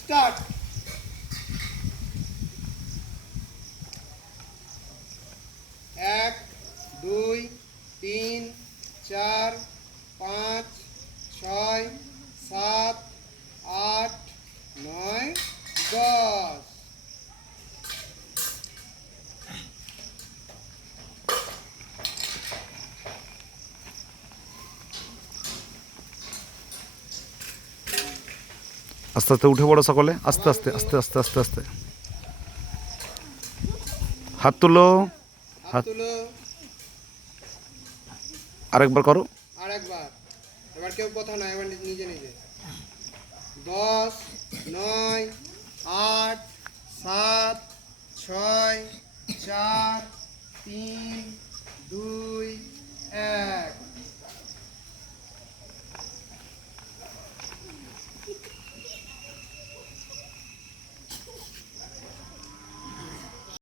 Start. 1 2 3 4 5 6 7 8 9 10। আস্তে আস্তে উঠে পড়ো সকলে, আস্তে আস্তে আস্তে আস্তে আস্তে আস্তে। হাত তুলো, হাত তুলো। আরেকবার করো। আরেকবার। এবার কেউ কথা না, এবার নিজে নিজে। 10 9